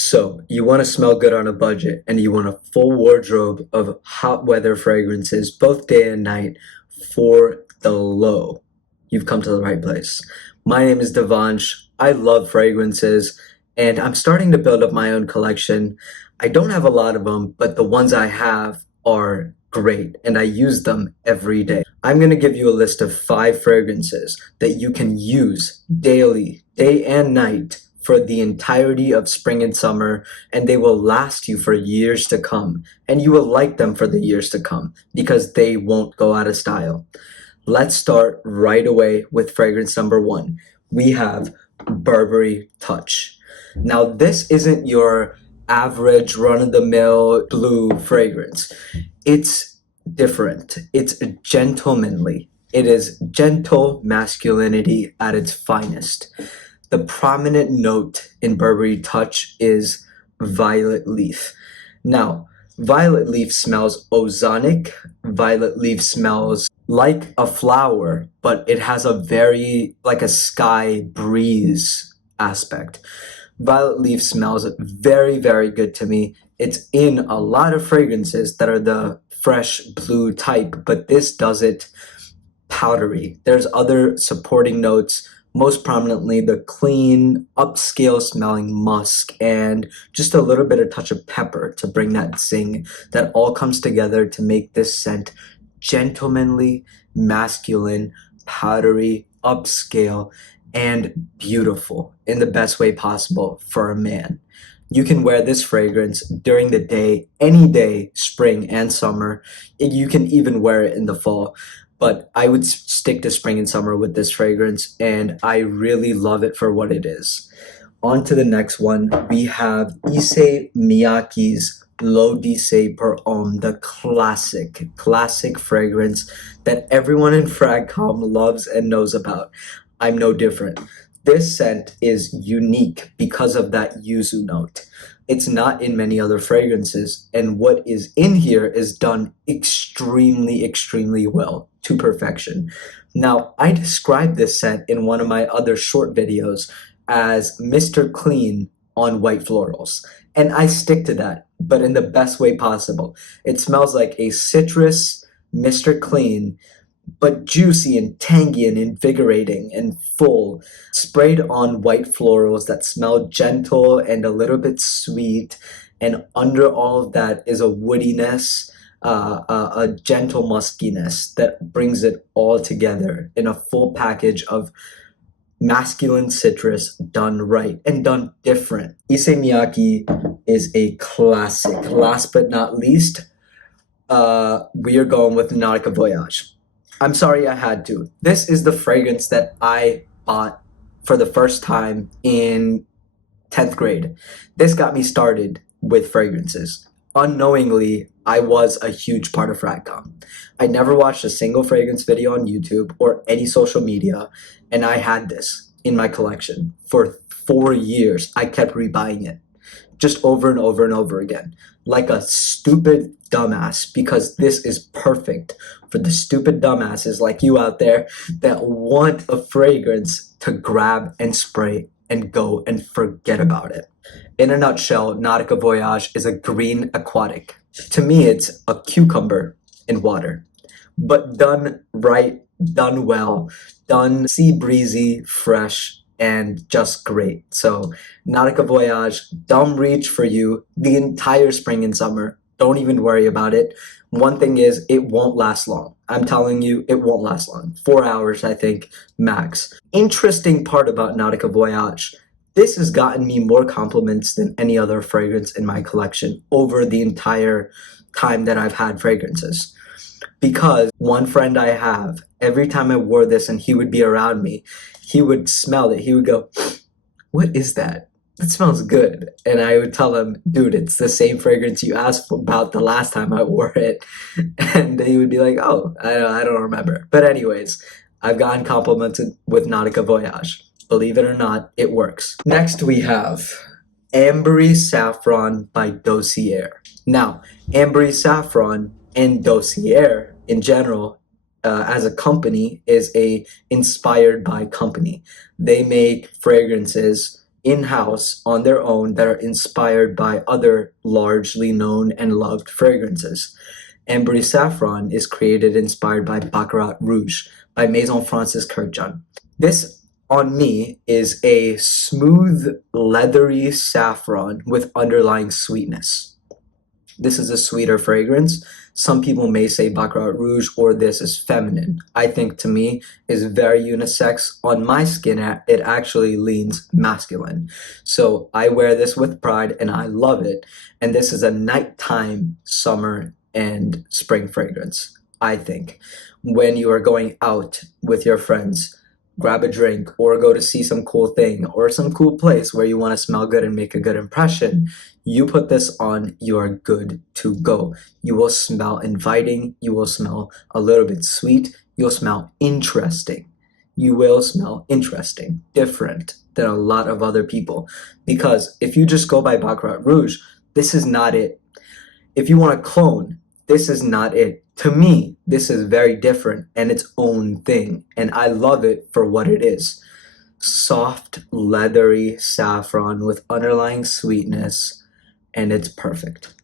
So, you want to smell good on a budget and you want a full wardrobe of hot weather fragrances, both day and night, for the low. You've come to the right place. My name is Devansh. I love fragrances and I'm starting to build up my own collection. I don't have a lot of them, but the ones I have are great and I use them every day. I'm going to give you a list of 5 fragrances that you can use daily, day and night, for the entirety of spring and summer, and they will last you for years to come. And you will like them for the years to come because they won't go out of style. Let's start right away with fragrance number 1. We have Burberry Touch. Now, this isn't your average run-of-the-mill blue fragrance. It's different. It's gentlemanly. It is gentle masculinity at its finest. The prominent note in Burberry Touch is violet leaf. Now, violet leaf smells ozonic. Violet leaf smells like a flower, but it has a very, like a sky breeze aspect. Violet leaf smells very, very good to me. It's in a lot of fragrances that are the fresh blue type, but this does it powdery. There's other supporting notes, most prominently the clean, upscale smelling musk and just a little bit of touch of pepper to bring that zing. That all comes together to make this scent gentlemanly, masculine, powdery, upscale, and beautiful in the best way possible for a man. You can wear this fragrance during the day, any day, spring and summer. You can even wear it in the fall. But I would stick to spring and summer with this fragrance, and I really love it for what it is. On to the next one, we have Issey Miyake's Dossier Pour Homme, the classic fragrance that everyone in FragCom loves and knows about. I'm no different. This scent is unique because of that Yuzu note. It's not in many other fragrances, and what is in here is done extremely well, to perfection. Now, I described this scent in one of my other short videos as Mr. Clean on white florals, and I stick to that, but in the best way possible. It smells like a citrus Mr. Clean, but juicy and tangy and invigorating and full, sprayed on white florals that smell gentle and a little bit sweet, and under all of that is a woodiness, a gentle muskiness that brings it all together in a full package of masculine citrus done right and done different. Issey Miyake is a classic. Last but not least, we are going with Nautica Voyage. I'm sorry I had to. This is the fragrance that I bought for the first time in 10th grade. This got me started with fragrances. Unknowingly, I was a huge part of FragCom. I never watched a single fragrance video on YouTube or any social media, and I had this in my collection. For 4 years, I kept rebuying it, just over and over and over again, like a stupid dumbass, because this is perfect for the stupid dumbasses like you out there that want a fragrance to grab and spray and go and forget about it. In a nutshell, Nautica Voyage is a green aquatic. To me, it's a cucumber in water, but done right, done well, done sea breezy, fresh, and just great. So Nautica Voyage, dumb reach for you the entire spring and summer. Don't even worry about it. One thing is, it won't last long. I'm telling you, it won't last long. 4 hours, I think, max. Interesting part about Nautica Voyage, this has gotten me more compliments than any other fragrance in my collection over the entire time that I've had fragrances. Because one friend I have, every time I wore this and he would be around me, he would smell it. He would go, "What is that? It smells good." And I would tell him, "Dude, it's the same fragrance you asked about the last time I wore it." And he would be like, "Oh, I don't remember." But anyways, I've gotten complimented with Nautica Voyage. Believe it or not, it works. Next we have Ambery Saffron by Dossier. Now, Ambery Saffron and Dossier in general, as a company, is a inspired by company. They make fragrances in-house on their own that are inspired by other largely known and loved fragrances. Ambery Saffron is created inspired by Baccarat Rouge by Maison Francis Kurkdjian. This on me is a smooth, leathery saffron with underlying sweetness. This is a sweeter fragrance. Some people may say Baccarat Rouge or this is feminine. I think to me is very unisex. On my skin, it actually leans masculine. So I wear this with pride and I love it. And this is a nighttime summer and spring fragrance, I think. When you are going out with your friends, grab a drink or go to see some cool thing or some cool place where you want to smell good and make a good impression, you put this on, you are good to go. You will smell inviting, you will smell a little bit sweet, you'll smell interesting. You will smell interesting, different than a lot of other people. Because if you just go by Baccarat Rouge, this is not it. If you want a clone, this is not it. To me, this is very different and its own thing, and I love it for what it is. Soft, leathery saffron with underlying sweetness, and it's perfect.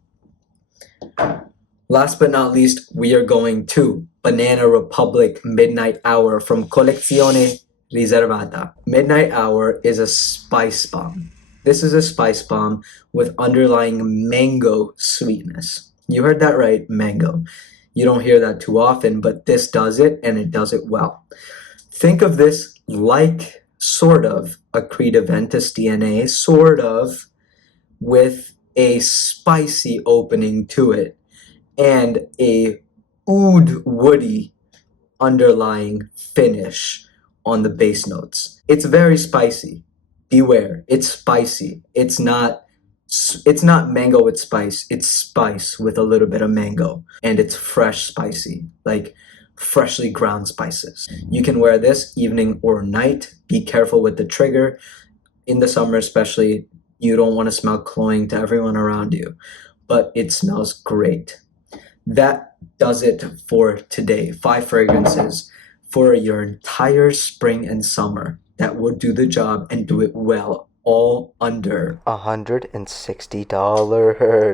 Last but not least, we are going to Banana Republic Midnight Hour from Collezione Riservata. Midnight Hour is a spice bomb. This is a spice bomb with underlying mango sweetness. You heard that right, mango. You don't hear that too often, but this does it, and it does it well. Think of this like sort of a Creed Aventus DNA, sort of, with a spicy opening to it and a oud woody underlying finish on the base notes. It's very spicy. Beware, it's spicy. It's not mango with spice, it's spice with a little bit of mango, and it's fresh spicy, like freshly ground spices. You can wear this evening or night. Be careful with the trigger. In the summer especially, you don't want to smell cloying to everyone around you, but it smells great. That does it for today. 5 fragrances for your entire spring and summer that will do the job and do it well, all under $160.